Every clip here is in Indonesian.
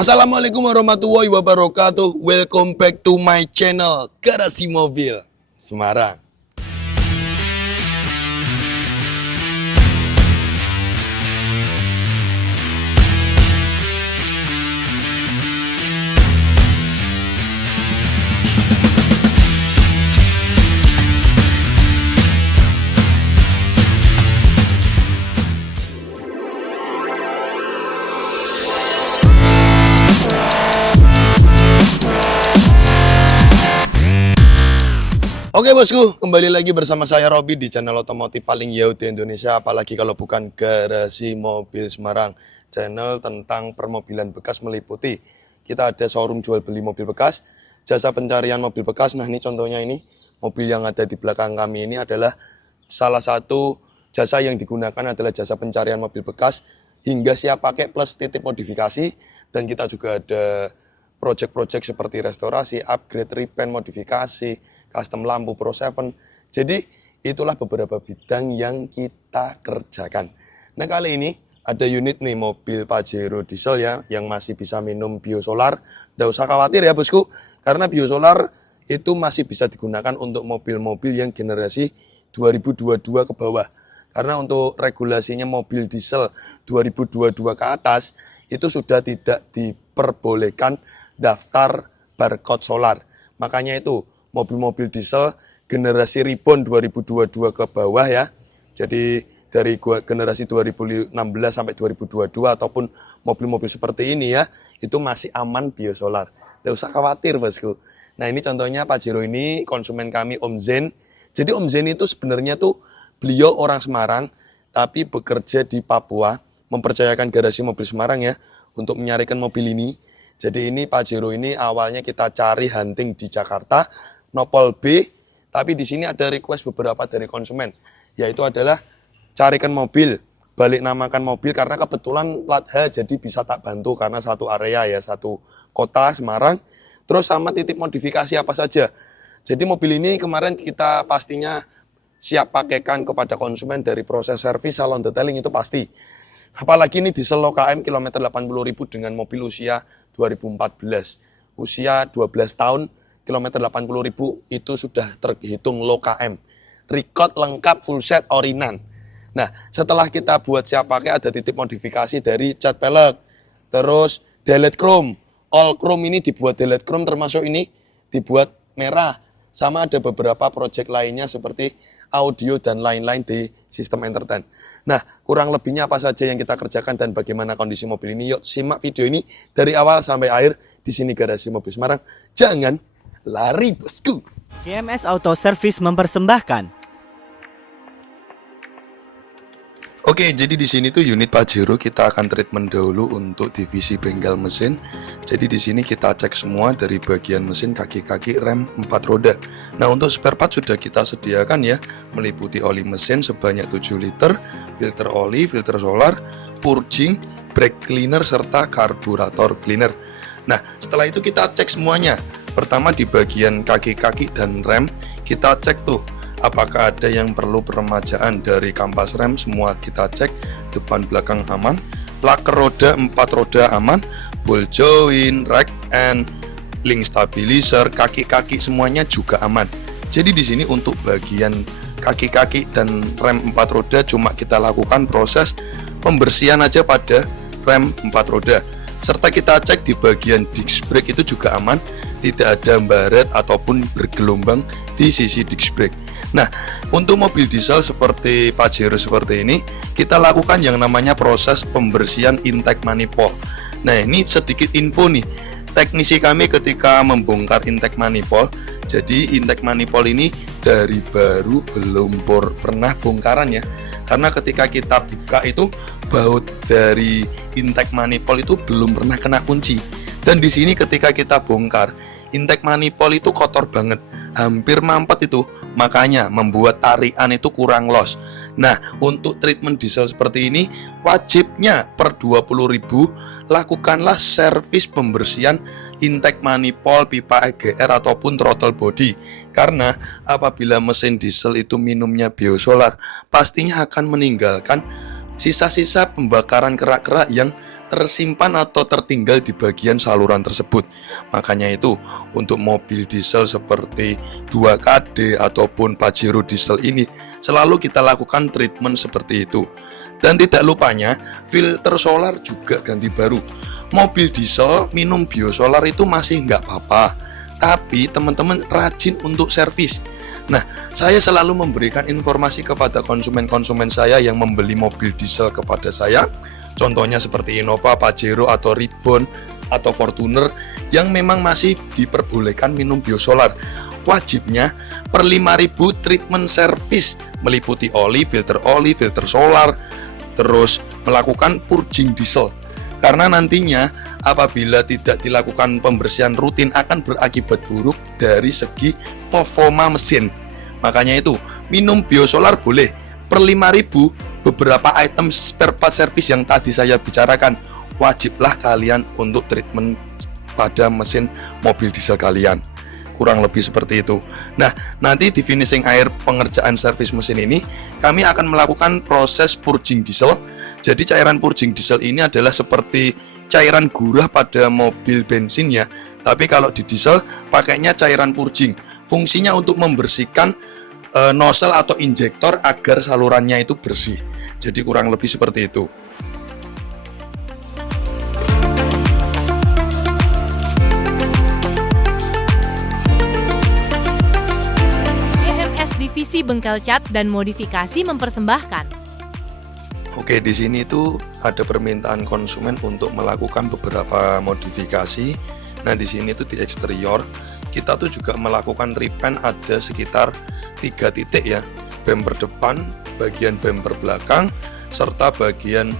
Assalamualaikum warahmatullahi wabarakatuh. Welcome back to my channel Garasi Mobil Semarang. Oke bosku, kembali lagi bersama saya Robi di channel otomotif paling yaut di Indonesia. Apalagi kalau bukan Garasi Mobil Semarang, channel tentang permobilan bekas meliputi. Kita ada showroom jual beli mobil bekas, jasa pencarian mobil bekas. Nah ini contohnya, ini mobil yang ada di belakang kami ini adalah salah satu jasa yang digunakan adalah jasa pencarian mobil bekas hingga siap pakai plus titip modifikasi. Dan kita juga ada project-project seperti restorasi, upgrade, repaint, modifikasi, custom lampu Pro 7. Jadi itulah beberapa bidang yang kita kerjakan. Nah kali ini ada unit nih mobil Pajero diesel ya, yang masih bisa minum biosolar. Nggak usah khawatir ya bosku, karena biosolar itu masih bisa digunakan untuk mobil-mobil yang generasi 2022 ke bawah. Karena untuk regulasinya mobil diesel 2022 ke atas itu sudah tidak diperbolehkan daftar barcode solar. Makanya itu mobil-mobil diesel generasi Reborn 2022 ke bawah ya. Jadi dari generasi 2016 sampai 2022 ataupun mobil-mobil seperti ini ya, itu masih aman biosolar. Nggak usah khawatir bosku. Nah ini contohnya Pajero ini konsumen kami Om Zen. Jadi Om Zen itu sebenarnya tuh beliau orang Semarang tapi bekerja di Papua, mempercayakan Garasi Mobil Semarang ya untuk menyarikan mobil ini. Jadi ini Pajero ini awalnya kita cari hunting di Jakarta, Nopol B, tapi di sini ada request beberapa dari konsumen, yaitu adalah carikan mobil, balik namakan mobil karena kebetulan plat H, jadi bisa tak bantu karena satu area ya, satu kota Semarang, terus sama titip modifikasi apa saja. Jadi mobil ini kemarin kita pastinya siap pakaikan kepada konsumen dari proses servis, salon detailing itu pasti. Apalagi ini diesel low KM kilometer 80.000 dengan mobil usia 2014, usia 12 tahun, kilometer 80.000 itu sudah terhitung low KM. Record lengkap full set orinan. Nah, setelah kita buat siap pakai ada titip modifikasi dari cat pelek. Terus delete chrome. All chrome ini dibuat delete chrome, termasuk ini dibuat merah. Sama ada beberapa project lainnya seperti audio dan lain-lain di sistem entertain. Nah, kurang lebihnya apa saja yang kita kerjakan dan bagaimana kondisi mobil ini. Yuk simak video ini dari awal sampai akhir di sini Garasi Mobil Semarang. Jangan lari bosku. GMS Auto Service mempersembahkan. Oke, jadi di sini tuh unit Pajero kita akan treatment dahulu untuk divisi bengkel mesin. Jadi di sini kita cek semua dari bagian mesin, kaki-kaki, rem, 4 roda. Nah, untuk spare part sudah kita sediakan ya, meliputi oli mesin sebanyak 7 liter, filter oli, filter solar, purging, brake cleaner serta karburator cleaner. Nah, setelah itu kita cek semuanya. Pertama di bagian kaki-kaki dan rem, kita cek tuh apakah ada yang perlu peremajaan. Dari kampas rem semua kita cek, depan belakang aman, laker roda 4 roda aman, ball joint, rack and link stabilizer, kaki-kaki semuanya juga aman. Jadi di sini untuk bagian kaki-kaki dan rem 4 roda cuma kita lakukan proses pembersihan aja pada rem 4 roda. Serta kita cek di bagian disc brake itu juga aman, tidak ada baret ataupun bergelombang di sisi disc brake. Nah, untuk mobil diesel seperti Pajero seperti ini, kita lakukan yang namanya proses pembersihan intake manifold. Nah, ini sedikit info nih, teknisi kami ketika membongkar intake manifold. Jadi intake manifold ini dari baru, belum pernah bongkaran ya. Karena ketika kita buka itu baut dari intake manifold itu belum pernah kena kunci. Dan di sini ketika kita bongkar, intake manifold itu kotor banget, hampir mampet itu. Makanya membuat tarikan itu kurang los. Nah, untuk treatment diesel seperti ini wajibnya per 20.000 lakukanlah servis pembersihan intake manifold, pipa EGR ataupun throttle body. Karena apabila mesin diesel itu minumnya biosolar, pastinya akan meninggalkan sisa-sisa pembakaran kerak-kerak yang tersimpan atau tertinggal di bagian saluran tersebut. Makanya itu untuk mobil diesel seperti 2KD ataupun Pajero diesel ini selalu kita lakukan treatment seperti itu. Dan tidak lupanya filter solar juga ganti baru. Mobil diesel minum biosolar itu masih nggak apa-apa, tapi teman-teman rajin untuk servis. Nah, saya selalu memberikan informasi kepada konsumen-konsumen saya yang membeli mobil diesel kepada saya. Contohnya seperti Innova, Pajero, atau Ribbon, atau Fortuner yang memang masih diperbolehkan minum biosolar. Wajibnya per 5.000 treatment service meliputi oli, filter solar, terus melakukan purging diesel. Karena nantinya apabila tidak dilakukan pembersihan rutin akan berakibat buruk dari segi performa mesin. Makanya itu minum biosolar boleh per 5.000 beberapa item spare part service yang tadi saya bicarakan. Wajiblah kalian untuk treatment pada mesin mobil diesel kalian. Kurang lebih seperti itu. Nah, nanti di finishing akhir pengerjaan servis mesin ini kami akan melakukan proses purging diesel. Jadi cairan purging diesel ini adalah seperti cairan gurah pada mobil bensin ya. Tapi kalau di diesel pakainya cairan purging. Fungsinya untuk membersihkan nozzle atau injektor agar salurannya itu bersih. Jadi kurang lebih seperti itu. EMS Divisi Bengkel Cat dan Modifikasi mempersembahkan. Oke, di sini tuh ada permintaan konsumen untuk melakukan beberapa modifikasi. Nah, di sini tuh di eksterior kita tuh juga melakukan repaint ada sekitar 3 titik ya. Bumper depan, bagian bumper belakang, serta bagian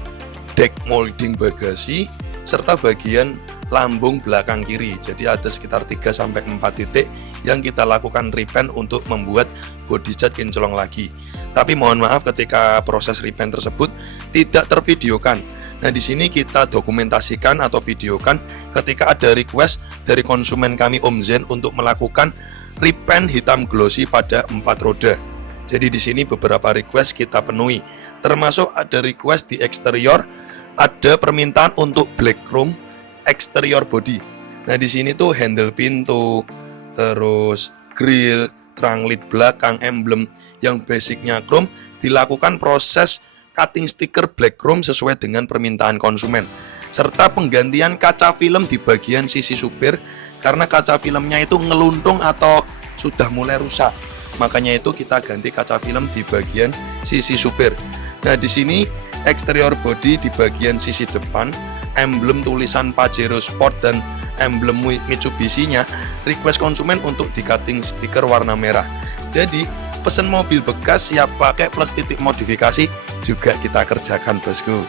deck molding bagasi, serta bagian lambung belakang kiri. Jadi ada sekitar 3-4 titik yang kita lakukan repaint untuk membuat body cat kinclong lagi. Tapi mohon maaf ketika proses repaint tersebut tidak tervideokan. Nah, di sini kita dokumentasikan atau videokan ketika ada request dari konsumen kami Om Zen untuk melakukan repaint hitam glossy pada 4 roda. Jadi di sini beberapa request kita penuhi. Termasuk ada request di eksterior, ada permintaan untuk black chrome eksterior body. Nah, di sini tuh handle pintu, terus grill, trunk lid belakang, emblem yang basicnya chrome, dilakukan proses cutting stiker black chrome sesuai dengan permintaan konsumen, serta penggantian kaca film di bagian sisi supir karena kaca filmnya itu ngeluntung atau sudah mulai rusak. Makanya itu kita ganti kaca film di bagian sisi supir. Nah, di sini eksterior body di bagian sisi depan, emblem tulisan Pajero Sport dan emblem Mitsubishi-nya request konsumen untuk di cutting stiker warna merah. Jadi pesan mobil bekas siap pakai plus titik modifikasi juga kita kerjakan, bosku.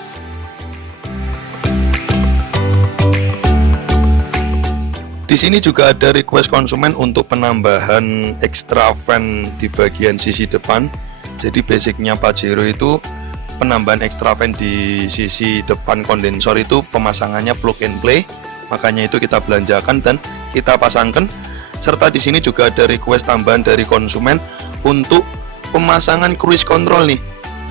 Di sini juga ada request konsumen untuk penambahan extra fan di bagian sisi depan. Jadi basicnya Pajero itu penambahan extra fan di sisi depan kondensor itu pemasangannya plug and play. Makanya itu kita belanjakan dan kita pasangkan. Serta di sini juga ada request tambahan dari konsumen untuk pemasangan cruise control nih.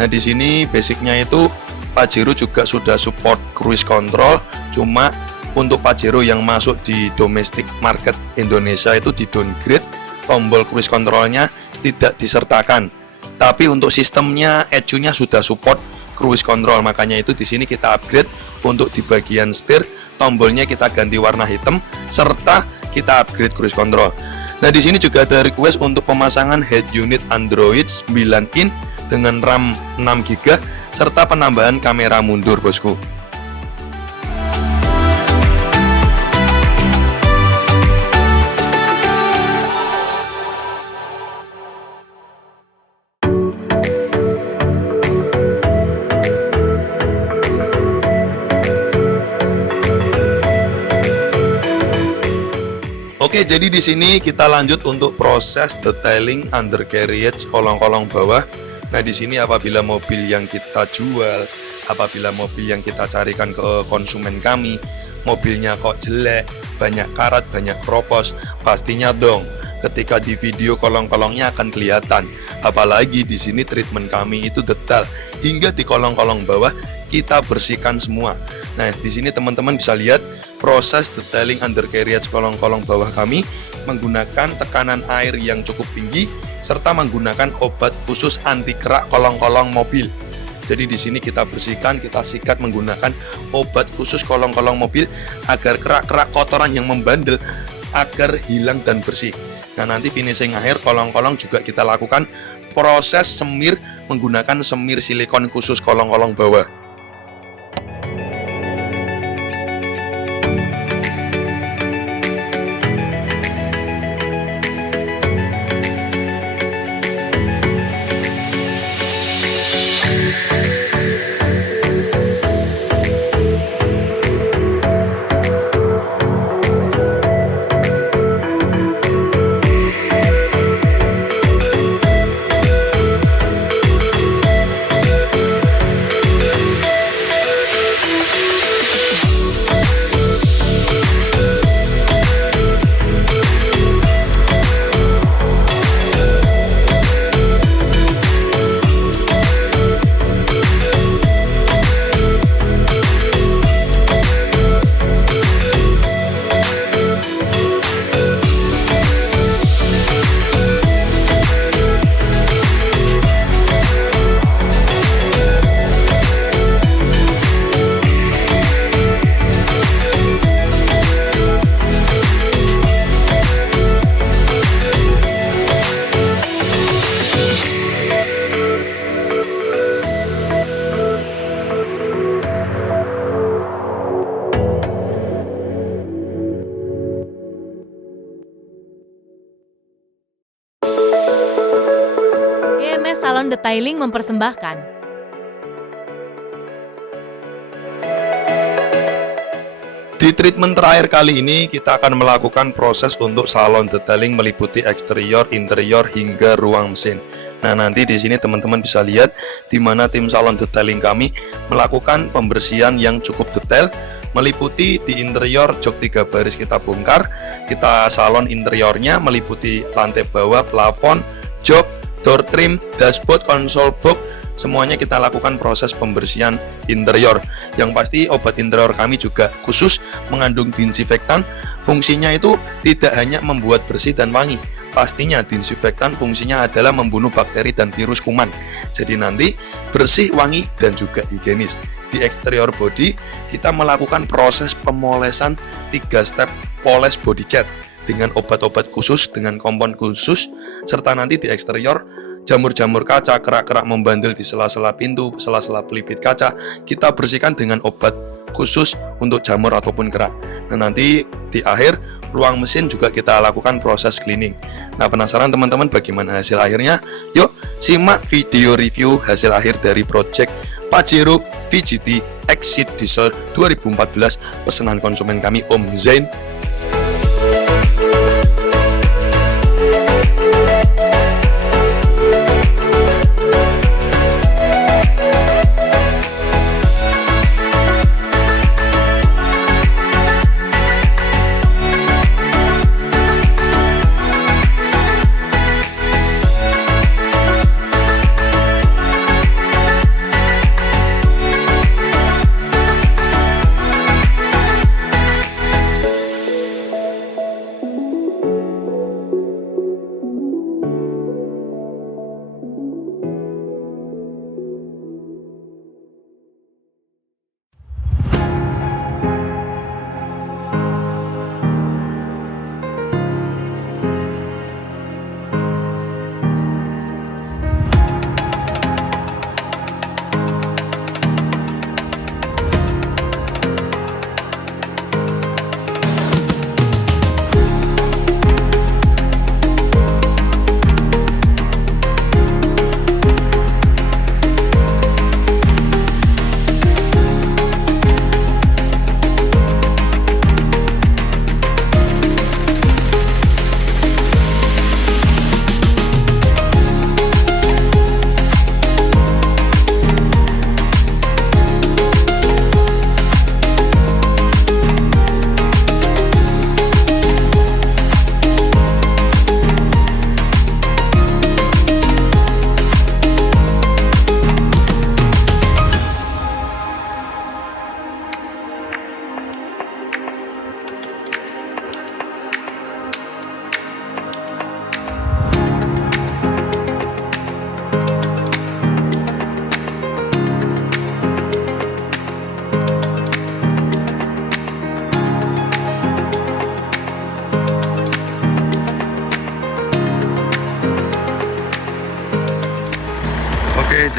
Nah, di sini basicnya itu Pajero juga sudah support cruise control, cuma untuk Pajero yang masuk di domestic market Indonesia itu di downgrade, tombol cruise controlnya tidak disertakan. Tapi untuk sistemnya ECU-nya sudah support cruise control, makanya itu di sini kita upgrade untuk di bagian setir, tombolnya kita ganti warna hitam serta kita upgrade cruise control. Nah, di sini juga ada request untuk pemasangan head unit Android 9 in dengan RAM 6GB serta penambahan kamera mundur, bosku. Oke, jadi di sini kita lanjut untuk proses detailing undercarriage kolong-kolong bawah. Nah, di sini apabila mobil yang kita jual, apabila mobil yang kita carikan ke konsumen kami, mobilnya kok jelek, banyak karat, banyak kropos, pastinya dong ketika di video kolong-kolongnya akan kelihatan. Apalagi di sini treatment kami itu detail hingga di kolong-kolong bawah kita bersihkan semua. Nah, di sini teman-teman bisa lihat proses detailing undercarriage kolong-kolong bawah kami menggunakan tekanan air yang cukup tinggi serta menggunakan obat khusus anti kerak kolong-kolong mobil. Jadi di sini kita bersihkan, kita sikat menggunakan obat khusus kolong-kolong mobil agar kerak-kerak kotoran yang membandel agar hilang dan bersih. Nah, nanti finishing akhir kolong-kolong juga kita lakukan proses semir menggunakan semir silikon khusus kolong-kolong bawah. GMS Salon Detailing mempersembahkan. Di treatment terakhir kali ini kita akan melakukan proses untuk salon detailing meliputi eksterior, interior hingga ruang mesin. Nah, nanti di sini teman-teman bisa lihat di mana tim salon detailing kami melakukan pembersihan yang cukup detail meliputi di interior jok 3 baris kita bongkar, kita salon interiornya meliputi lantai bawah, plafon, jok, door trim, dashboard, konsol box, semuanya kita lakukan proses pembersihan interior. Yang pasti obat interior kami juga khusus mengandung disinfektan. Fungsinya itu tidak hanya membuat bersih dan wangi, pastinya disinfektan fungsinya adalah membunuh bakteri dan virus kuman. Jadi nanti bersih, wangi, dan juga higienis. Di eksterior body kita melakukan proses pemolesan 3 step poles body cat dengan obat-obat khusus, dengan kompon khusus, serta nanti di eksterior jamur-jamur kaca, kerak-kerak membandel di sela-sela pintu, sela-sela pelipit kaca, kita bersihkan dengan obat khusus untuk jamur ataupun kerak. Nah, nanti di akhir ruang mesin juga kita lakukan proses cleaning. Nah, penasaran teman-teman bagaimana hasil akhirnya? Yuk simak video review hasil akhir dari project Pajero VGT Exit Diesel 2014 pesanan konsumen kami Om Zain.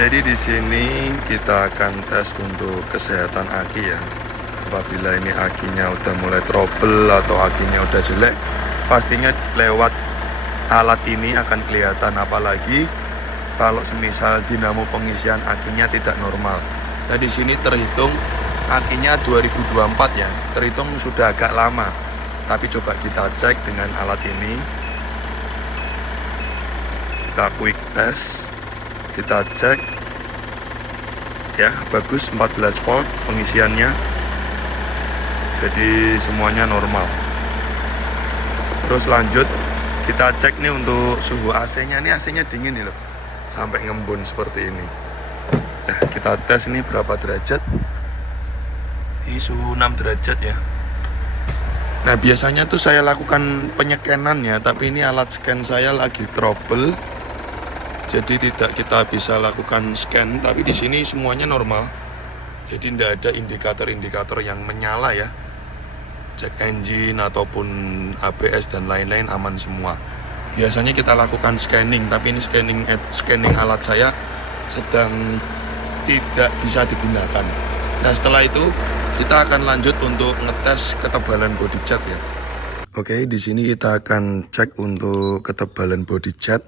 Jadi di sini kita akan tes untuk kesehatan aki ya. Apabila ini akinya udah mulai trouble atau akinya udah jelek, pastinya lewat alat ini akan kelihatan, apalagi kalau semisal dinamo pengisian akinya tidak normal. Nah di sini terhitung akinya 2024 ya, terhitung sudah agak lama. Tapi coba kita cek dengan alat ini. Kita quick test, kita cek ya, bagus 14 volt pengisiannya. Jadi semuanya normal. Terus lanjut kita cek nih untuk suhu AC-nya. Ini AC-nya dingin nih loh, sampai ngembun seperti ini. Nah, kita tes ini berapa derajat. Ini suhu 6 derajat ya. Nah biasanya tuh saya lakukan penyekenan ya, tapi ini alat scan saya lagi trouble, jadi tidak kita bisa lakukan scan. Tapi di sini semuanya normal, jadi tidak ada indikator-indikator yang menyala ya. Cek engine ataupun ABS dan lain-lain aman semua. Biasanya kita lakukan scanning, tapi ini scanning alat saya sedang tidak bisa digunakan. Nah setelah itu kita akan lanjut untuk ngetes ketebalan body cat ya. Oke, di sini kita akan cek untuk ketebalan body cat.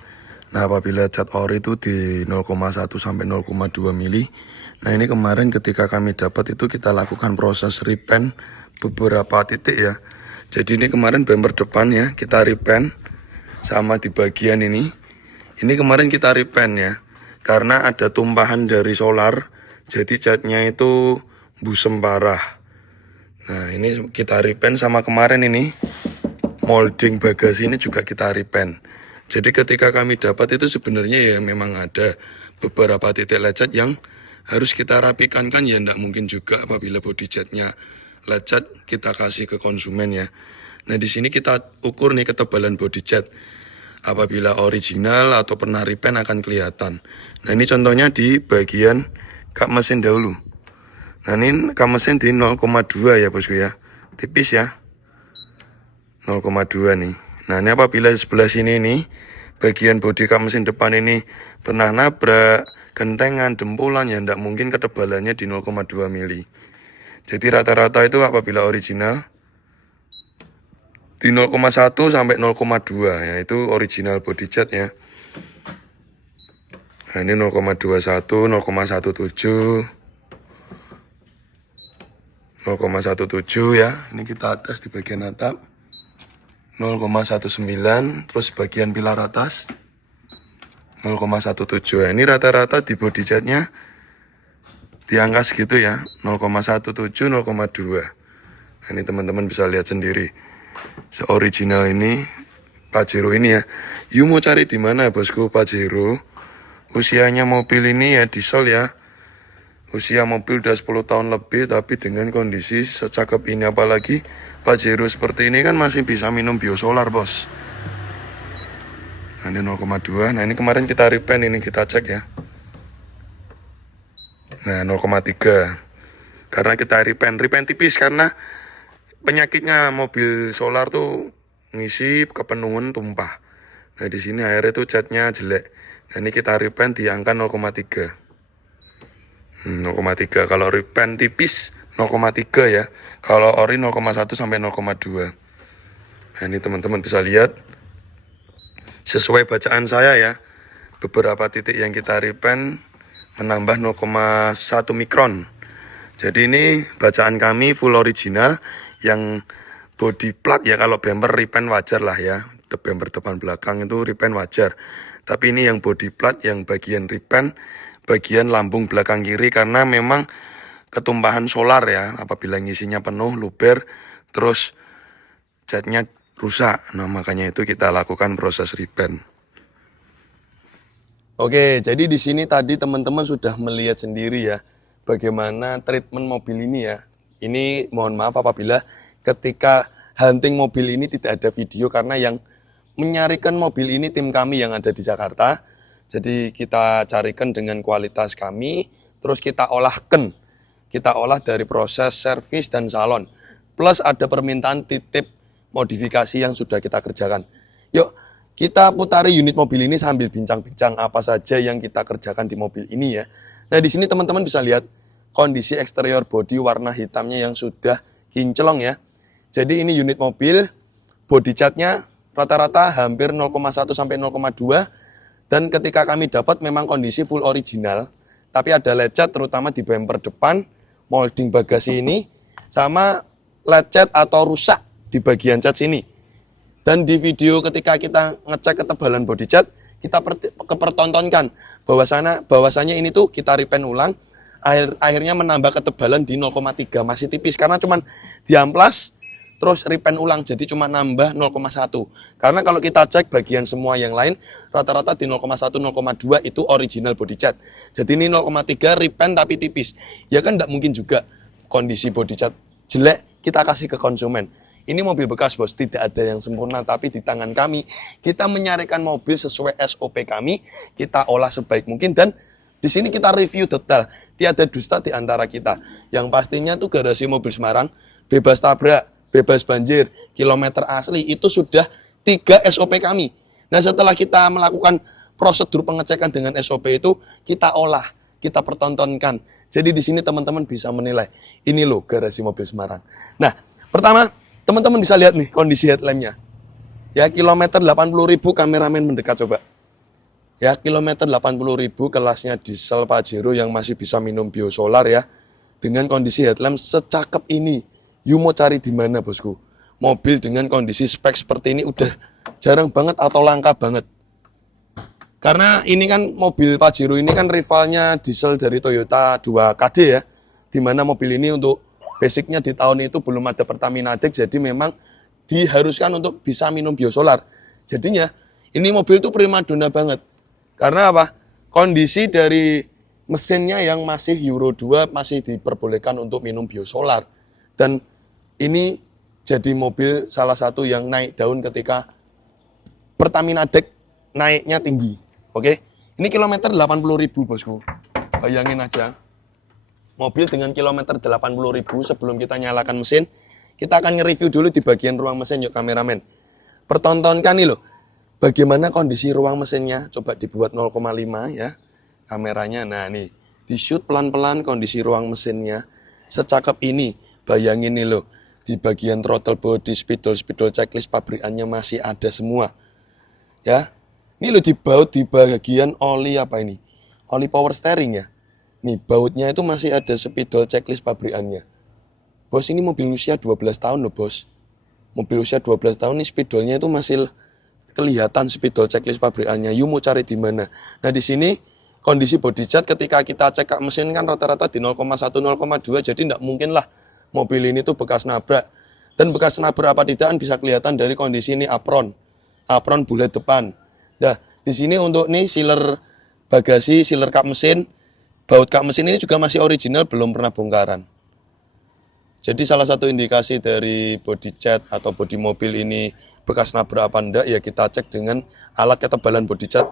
Nah apabila cat ori itu di 0,1 sampai 0,2 mili. Nah ini kemarin ketika kami dapat itu kita lakukan proses repaint beberapa titik ya. Jadi ini kemarin bumper depan ya kita repaint, sama di bagian ini. Ini kemarin kita repaint ya, karena ada tumpahan dari solar, jadi catnya itu busem parah. Nah ini kita repaint, sama kemarin ini molding bagasi ini juga kita repaint. Jadi ketika kami dapat itu sebenarnya ya memang ada beberapa titik lecet yang harus kita rapikan kan ya, enggak mungkin juga apabila body catnya lecet kita kasih ke konsumen ya. Nah di sini kita ukur nih ketebalan body cat. Apabila original atau pernah repaint akan kelihatan. Nah ini contohnya di bagian kap mesin dahulu. Nah ini kap mesin di 0,2 ya bosku ya, tipis ya, 0,2 nih. Nah ini apabila sebelah sini nih, bagian bodi kap mesin depan ini pernah nabrak, gentengan, dempulan ya, tidak mungkin ketebalannya di 0,2 mili. Jadi rata-rata itu apabila original di 0,1 sampai 0,2 ya, itu original body cat ya. Nah ini 0,21, 0,17, 0,17 ya. Ini kita tes di bagian atap 0,19, terus bagian pilar atas 0,17 ya. Ini rata-rata di body catnya di angka segitu ya, 0,17, 0,2. Nah ini teman-teman bisa lihat sendiri. Seoriginal ini Pajero ini ya. You mau cari di mana bosku Pajero? Usianya mobil ini ya diesel ya. Usia mobil udah 10 tahun lebih, tapi dengan kondisi secakep ini, apalagi Pajero seperti ini kan masih bisa minum biosolar bos. Nah ini 0,2. Nah ini kemarin kita repaint, ini kita cek ya. Nah 0,3. Karena kita repaint tipis, karena penyakitnya mobil solar tuh ngisi kepenuhan tumpah. Nah di sini airnya tuh catnya jelek. Nah ini kita repaint di angka 0,3. 0,3. Kalau repaint tipis 0,3 ya. Kalau ori 0,1 sampai 0,2. Nah ini teman-teman bisa lihat sesuai bacaan saya ya. Beberapa titik yang kita repaint menambah 0,1 mikron. Jadi ini bacaan kami full original. Yang body plat ya, kalau bumper repaint wajar lah ya. Bumper depan belakang itu repaint wajar. Tapi ini yang body plat, yang bagian repaint bagian lambung belakang kiri, karena memang ketumpahan solar ya. Apabila ngisinya penuh luber, terus catnya rusak. Nah makanya itu kita lakukan proses repaint. Oke, jadi di sini tadi teman-teman sudah melihat sendiri ya bagaimana treatment mobil ini ya. Ini mohon maaf apabila ketika hunting mobil ini tidak ada video, karena yang menyarikan mobil ini tim kami yang ada di Jakarta. Jadi kita carikan dengan kualitas kami, terus kita olahkan. Kita olah dari proses servis dan salon. Plus ada permintaan titip modifikasi yang sudah kita kerjakan. Yuk Kita putari unit mobil ini sambil bincang-bincang apa saja yang kita kerjakan di mobil ini ya. Nah di sini teman-teman bisa lihat kondisi eksterior bodi warna hitamnya yang sudah kinclong ya. Jadi ini unit mobil, body catnya rata-rata hampir 0,1 sampai 0,2. Dan ketika kami dapat memang kondisi full original. Tapi ada lecet terutama di bumper depan, molding bagasi ini, sama lecet atau rusak di bagian cat sini. Dan di video ketika kita ngecek ketebalan body cat, kita kepertontonkan bahwasannya ini tuh kita repaint ulang, akhirnya menambah ketebalan di 0,3, masih tipis karena cuman diamplas terus repaint ulang jadi cuma nambah 0,1. Karena kalau kita cek bagian semua yang lain rata-rata di 0,1 0,2 itu original body cat. Jadi ini 0,3 repaint tapi tipis. Ya kan tidak mungkin juga kondisi body cat jelek kita kasih ke konsumen. Ini mobil bekas bos, tidak ada yang sempurna, tapi di tangan kami, kita menyarikan mobil sesuai SOP kami, kita olah sebaik mungkin, dan di sini kita review detail, tiada dusta di antara kita. Yang pastinya tuh garasi mobil Semarang, bebas tabrak, bebas banjir, kilometer asli, itu sudah 3 SOP kami. Nah setelah kita melakukan prosedur pengecekan dengan SOP itu, kita olah, kita pertontonkan. Jadi di sini teman-teman bisa menilai, ini loh garasi mobil Semarang. Nah, pertama, teman-teman bisa lihat nih kondisi headlampnya. Ya kilometer 80.000 kameramen mendekat coba. Ya kilometer 80.000 kelasnya diesel Pajero yang masih bisa minum biosolar ya. Dengan kondisi headlamp secakep ini. You mau cari di mana bosku? Mobil dengan kondisi spek seperti ini udah jarang banget atau langka banget. Karena ini kan mobil Pajero ini kan rivalnya diesel dari Toyota 2KD ya. Dimana mobil ini untuk basicnya di tahun itu belum ada Pertamina Dex, jadi memang diharuskan untuk bisa minum biosolar. Jadinya ini mobil itu primadona banget. Karena apa? Kondisi dari mesinnya yang masih Euro 2 masih diperbolehkan untuk minum biosolar. Dan ini jadi mobil salah satu yang naik daun ketika Pertamina Dex naiknya tinggi. Oke? Ini kilometer 80.000 bosku. Bayangin aja. Mobil dengan kilometer 80.000 sebelum kita nyalakan mesin, kita akan nge-review dulu di bagian ruang mesin yuk kameramen. Pertontonkan nih loh, bagaimana kondisi ruang mesinnya, coba dibuat 0,5 ya kameranya. Nah nih, di shoot pelan-pelan kondisi ruang mesinnya, secakep ini, bayangin nih loh, di bagian throttle body, spidol checklist pabrikannya masih ada semua. Ya, ini loh di baut di bagian oli apa ini, oli power steering ya. Nih, bautnya itu masih ada spidol checklist pabrikannya. Bos, ini mobil usia 12 tahun loh, bos. Mobil usia 12 tahun ini spidolnya itu masih kelihatan spidol checklist pabrikannya. You mau cari di mana? Nah, di sini kondisi body cat ketika kita cek mesin kan rata-rata di 0,1 0,2, jadi tidak mungkin lah mobil ini tuh bekas nabrak. Dan bekas nabrak apa tidak bisa kelihatan dari kondisi ini apron bulat depan. Nah, di sini untuk nih sealer bagasi, sealer kap mesin, baut kap mesin ini juga masih original, belum pernah bongkaran. Jadi salah satu indikasi dari body cat atau body mobil ini bekas nabrak apa enggak, ya kita cek dengan alat ketebalan body cat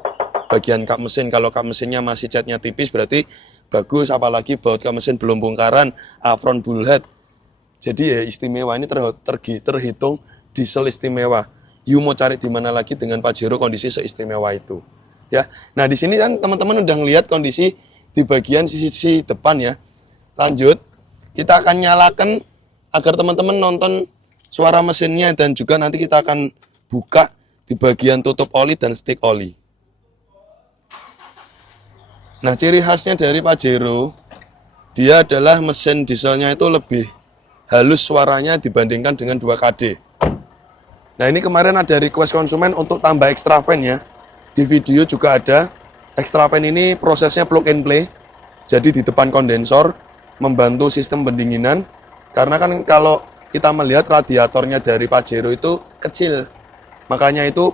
bagian kap mesin. Kalau kap mesinnya masih catnya tipis berarti bagus, apalagi baut kap mesin belum bongkaran, apron bullhead. Jadi ya istimewa, ini terhitung diesel istimewa. You mau cari di mana lagi dengan Pajero kondisi seistimewa itu. Ya. Nah, di sini kan teman-teman udah ngelihat kondisi di bagian sisi depan ya. Lanjut, kita akan nyalakan agar teman-teman nonton suara mesinnya, dan juga nanti kita akan buka di bagian tutup oli dan stick oli. Nah, ciri khasnya dari Pajero, dia adalah mesin dieselnya itu lebih halus suaranya dibandingkan dengan 2KD. Nah, ini kemarin ada request konsumen untuk tambah extra fan ya. Di video juga ada. Extra fan ini prosesnya plug and play. Jadi di depan kondensor membantu sistem pendinginan. Karena kan kalau kita melihat radiatornya dari Pajero itu kecil. Makanya itu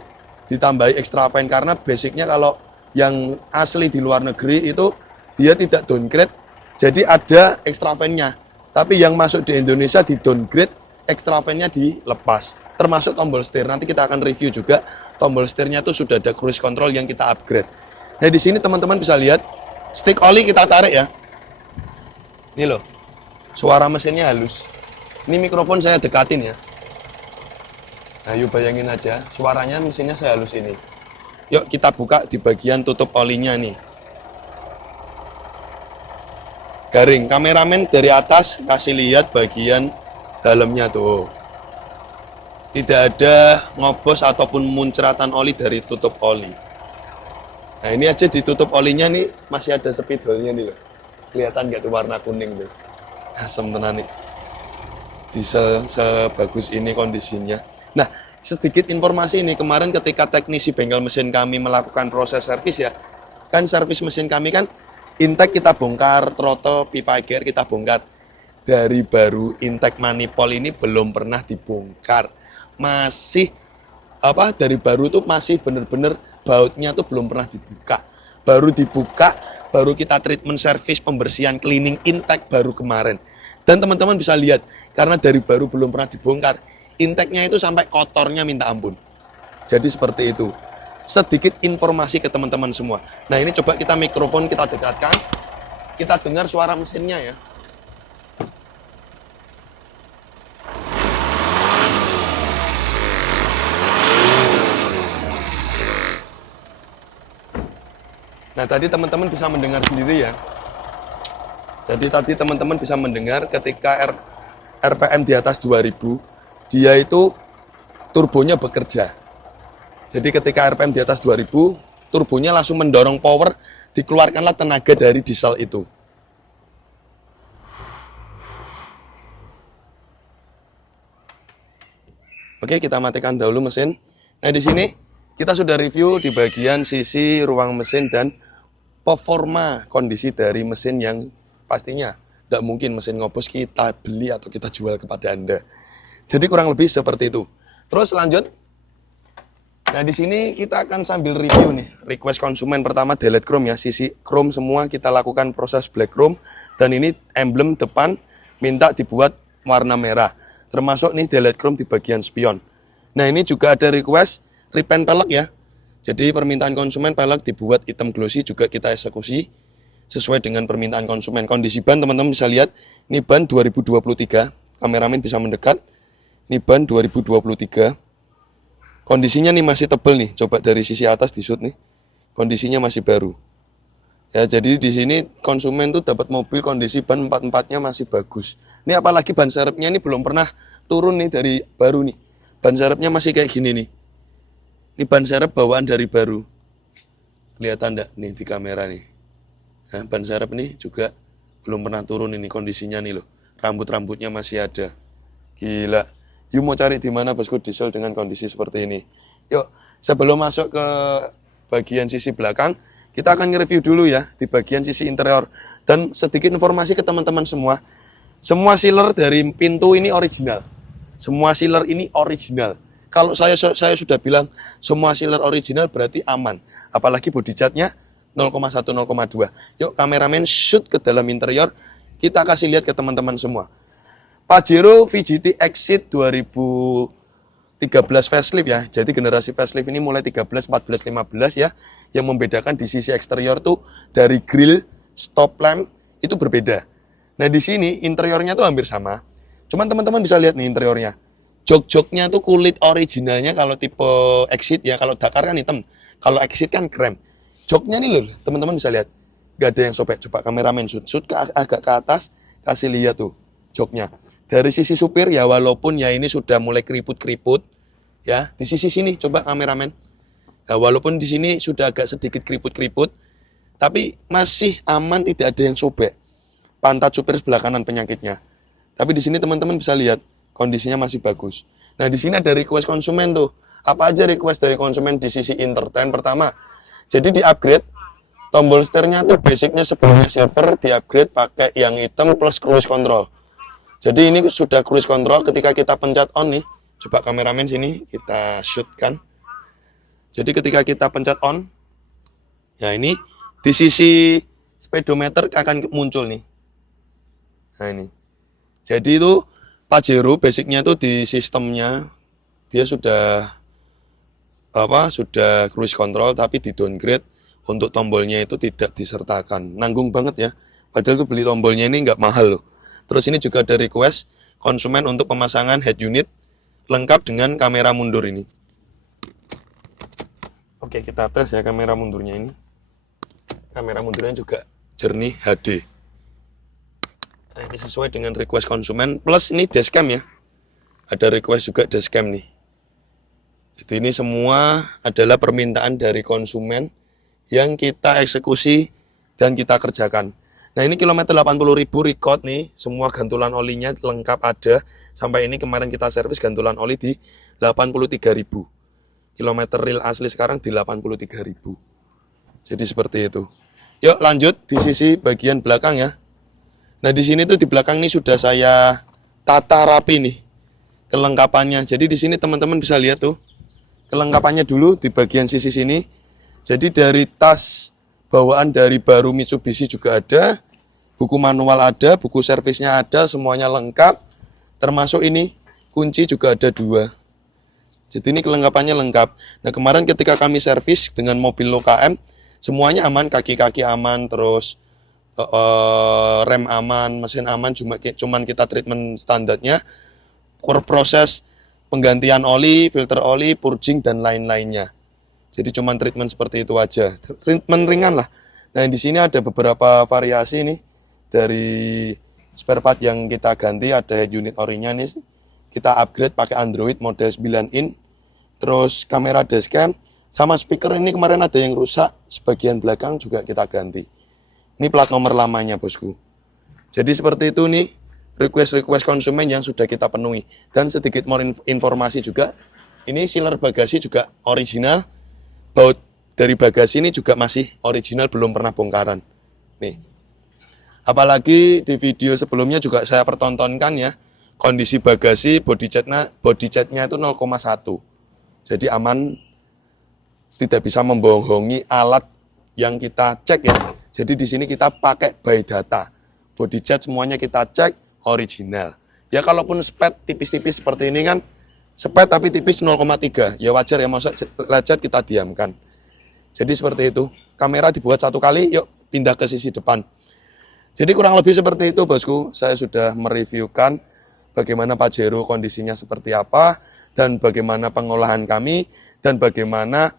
ditambahi extra fan, karena basicnya kalau yang asli di luar negeri itu dia tidak downgrade. Jadi ada extra fan-nya. Tapi yang masuk di Indonesia di downgrade, extra fan-nya dilepas. Termasuk tombol setir. Nanti kita akan review juga. Tombol setirnya itu sudah ada cruise control yang kita upgrade. Nah, di sini teman-teman bisa lihat stick oli kita tarik ya. Ini loh. Suara mesinnya halus. Ini mikrofon saya dekatin ya. Nah, yuk bayangin aja, suaranya mesinnya sehalus ini. Yuk kita buka di bagian tutup olinya nih. Garing, kameramen dari atas kasih lihat bagian dalamnya tuh. Tidak ada ngobos ataupun muncratan oli dari tutup oli. Nah ini aja ditutup olinya nih, masih ada spidolnya nih loh. Kelihatan gak tuh warna kuning tuh. Asem tenan nih. Diesel sebagus ini kondisinya. Nah, sedikit informasi ini, kemarin ketika teknisi bengkel mesin kami melakukan proses servis ya, kan servis mesin kami kan intake kita bongkar, throttle, pipa gear kita bongkar. Dari baru intake manifold ini belum pernah dibongkar. Masih dari baru tuh masih bener-bener bautnya tuh belum pernah dibuka. Baru dibuka, baru kita treatment service, pembersihan, cleaning intake baru kemarin. Dan teman-teman bisa lihat, karena dari baru belum pernah dibongkar, intake-nya itu sampai kotornya minta ampun. Jadi seperti itu. Sedikit informasi ke teman-teman semua. Nah ini coba kita mikrofon kita dekatkan, kita dengar suara mesinnya ya. Nah tadi teman-teman bisa mendengar sendiri ya. Jadi tadi teman-teman bisa mendengar ketika RPM di atas 2000, dia itu turbonya bekerja. Jadi ketika RPM di atas 2000, turbonya langsung mendorong power, dikeluarkanlah tenaga dari diesel itu. Oke, kita matikan dahulu mesin. Nah di sini kita sudah review di bagian sisi ruang mesin dan performa kondisi dari mesin yang pastinya tidak mungkin mesin ngopos kita beli atau kita jual kepada Anda. Jadi kurang lebih seperti itu. Terus lanjut. Nah di sini kita akan sambil review nih request konsumen pertama delete chrome ya, sisi chrome semua kita lakukan proses black chrome dan ini emblem depan minta dibuat warna merah. Termasuk nih delete chrome di bagian spion. Nah ini juga ada request repaint pelek ya. Jadi permintaan konsumen pelek dibuat hitam glossy juga kita eksekusi sesuai dengan permintaan konsumen. Kondisi ban teman-teman bisa lihat, ini ban 2023, kameramen bisa mendekat. Ini ban 2023. Kondisinya nih masih tebel nih, coba dari sisi atas di shoot nih. Kondisinya masih baru. Ya, jadi di sini konsumen tuh dapat mobil kondisi ban 4-4-nya masih bagus. Ini apalagi ban serepnya ini belum pernah turun nih dari baru nih. Ban serepnya masih kayak gini nih. Ini ban serep bawaan dari baru. Kelihatan enggak nih di kamera nih. Nah, ban serep nih juga belum pernah turun ini kondisinya nih loh. Rambut-rambutnya masih ada. Gila. Yuk mau cari di mana bosku diesel dengan kondisi seperti ini. Yuk, sebelum masuk ke bagian sisi belakang, kita akan nge-review dulu ya di bagian sisi interior. Dan sedikit informasi ke teman-teman semua. Semua sealer dari pintu ini original. Semua sealer ini original. Kalau saya sudah bilang semua sealer original berarti aman. Apalagi body catnya 0,1, 0,2. Yuk kameramen shoot ke dalam interior. Kita kasih lihat ke teman-teman semua. Pajero VGT Exit 2013 facelift ya. Jadi generasi facelift ini mulai 13, 14, 15 ya. Yang membedakan di sisi eksterior tuh dari grill, stop lamp itu berbeda. Nah di sini interiornya tuh hampir sama. Cuman teman-teman bisa lihat nih interiornya. Jok-joknya tuh kulit originalnya kalau tipe Exit ya. Kalau Dakar kan hitam. Kalau Exit kan krem. Joknya nih loh teman-teman bisa lihat. Gak ada yang sobek. Coba kameramen shoot agak ke atas. Kasih lihat tuh joknya. Dari sisi supir ya walaupun ya ini sudah mulai keriput-keriput ya di sisi sini coba kameramen. Nah, walaupun di sini sudah agak sedikit keriput-keriput tapi masih aman tidak ada yang sobek. Pantat supir sebelah kanan penyakitnya. Tapi di sini teman-teman bisa lihat kondisinya masih bagus. Nah di sini ada request konsumen tuh. Apa aja request dari konsumen di sisi entertain pertama? Jadi di upgrade tombol setirnya tuh basicnya sebelumnya silver di upgrade pakai yang hitam plus cruise control. Jadi ini sudah cruise control ketika kita pencet on nih. Coba kameramen sini kita shoot kan. Jadi ketika kita pencet on, ya ini di sisi speedometer akan muncul nih. Nah ini. Jadi itu Pajero basicnya tuh di sistemnya dia sudah sudah cruise control tapi di downgrade untuk tombolnya itu tidak disertakan. Nanggung banget ya. Padahal tuh beli tombolnya ini nggak mahal loh. Terus ini juga ada request konsumen untuk pemasangan head unit lengkap dengan kamera mundur ini. Oke, kita tes ya kamera mundurnya ini. Kamera mundurnya juga jernih HD. Nah, ini sesuai dengan request konsumen, plus ini dashcam ya. Ada request juga dashcam nih. Jadi ini semua adalah permintaan dari konsumen yang kita eksekusi dan kita kerjakan. Nah, ini kilometer 80.000 record nih, semua gantulan olinya lengkap ada. Sampai ini kemarin kita servis gantulan oli di 83.000. Kilometer real asli sekarang di 83.000. Jadi seperti itu. Yuk lanjut di sisi bagian belakang ya. Nah, di sini tuh di belakang ini sudah saya tata rapi nih kelengkapannya. Jadi di sini teman-teman bisa lihat tuh kelengkapannya dulu di bagian sisi sini. Jadi dari tas bawaan dari baru Mitsubishi juga ada, buku manual ada, buku servisnya ada, semuanya lengkap. Termasuk ini kunci juga ada 2. Jadi ini kelengkapannya lengkap. Nah, kemarin ketika kami servis dengan mobil LKM, semuanya aman, kaki-kaki aman, terus rem aman, mesin aman, cuman kita treatment standarnya, proses penggantian oli, filter oli, purging dan lain-lainnya. Jadi cuman treatment seperti itu aja, treatment ringan lah. Nah, di sini ada beberapa variasi nih dari spare part yang kita ganti. Ada unit orinya nih, kita upgrade pakai Android model 9 in. Terus kamera dashcam sama speaker ini kemarin ada yang rusak, sebagian belakang juga kita ganti. Ini plat nomor lamanya bosku. Jadi seperti itu nih request konsumen yang sudah kita penuhi. Dan sedikit more informasi juga, ini sealer bagasi juga original. Baut dari bagasi ini juga masih original, belum pernah bongkaran. Nih. Apalagi di video sebelumnya juga saya pertontonkan ya, kondisi bagasi body catnya itu 0,1. Jadi aman, tidak bisa membohongi alat yang kita cek ya. Jadi di sini kita pakai by data. Body cat semuanya kita cek original. Ya kalaupun spet tipis-tipis seperti ini kan, spet tapi tipis 0,3. Ya wajar ya, masa lecet kita diamkan. Jadi seperti itu. Kamera dibuat 1 kali, yuk pindah ke sisi depan. Jadi kurang lebih seperti itu bosku. Saya sudah mereviewkan bagaimana Pajero kondisinya seperti apa, dan bagaimana pengolahan kami, dan bagaimana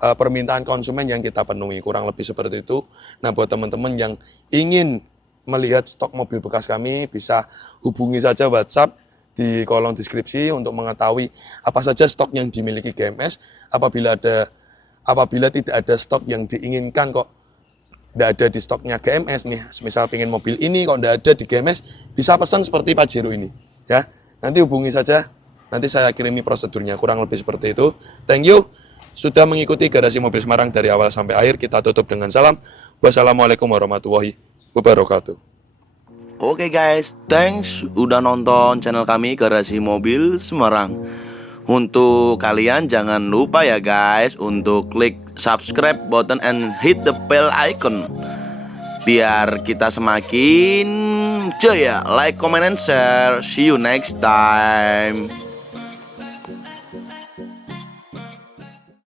permintaan konsumen yang kita penuhi. Kurang lebih seperti itu. Nah, buat teman-teman yang ingin melihat stok mobil bekas kami, bisa hubungi saja WhatsApp di kolom deskripsi untuk mengetahui apa saja stok yang dimiliki GMS. Apabila tidak ada stok yang diinginkan kok tidak ada di stoknya GMS nih, misal pengen mobil ini kok tidak ada di GMS, bisa pesan seperti Pajero ini ya. Nanti hubungi saja, nanti saya kirimi prosedurnya. Kurang lebih seperti itu. Thank you sudah mengikuti Garasi Mobil Semarang dari awal sampai akhir. Kita tutup dengan salam. Wassalamualaikum warahmatullahi wabarakatuh. Oke guys, thanks udah nonton channel kami Garasi Mobil Semarang. Untuk kalian jangan lupa ya guys untuk klik subscribe button and hit the bell icon, biar kita semakin jaya. Like, comment, and share. See you next time.